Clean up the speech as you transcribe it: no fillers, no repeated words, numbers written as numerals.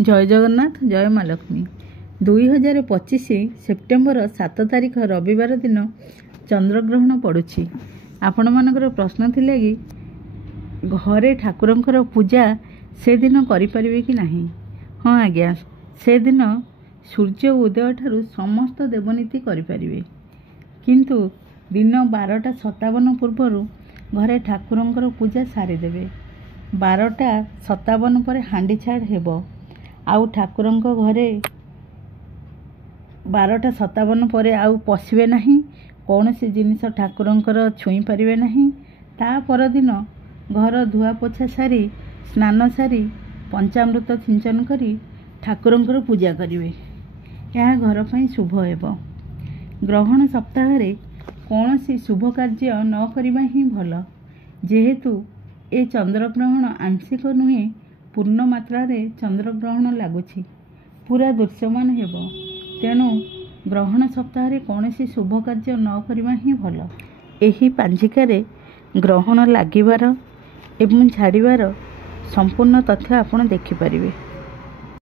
जय जगन्नाथ जय माँ लक्ष्मी। 2025 सेप्टेम्बर 7 तारिख रविवार दिन चंद्रग्रहण पड़ुछि। आपण मानकर प्रश्न थिला कि घरे ठाकुरंकर पूजा से दिन करि परिबे कि नाही। हाँ आज्ञा, से दिन सूर्य उदय ठारू समस्त देवनीति करि परिबे, किंतु दिन 12:57 पूर्व घरे ठाकुरंकर पूजा सारी देबे। 12:57 पर हांडी छाड़ हेबो। आउ ठाकुरंक घरे 12:57 पर आउ पशिबे नाही। कौन सी जिनिस ठाकुरंकर छुई परिबे नाही। ता पर दिन घर धुआ पोछा सारी स्नान सारी पंचामृत सिंचन करी ठाकुरंकर पूजा करिवे। यह घर पई शुभ हेबो। ग्रहण सप्ताह रे कौन सी शुभ कार्य न करिबा ही भल, जेहेतु ए चंद्रग्रहण आंशिक नुहे पूर्ण मात्रा रे चंद्रग्रहण लगुछि, पूरा दृश्यमान हेबो। तेणु ग्रहण सप्ताह रे कौन सी शुभ कार्य न करिबा ही भल। एही पांजिका रे ग्रहण लागिबार एवं छाड़िबार संपूर्ण तथ्य आपण देखि परिबे।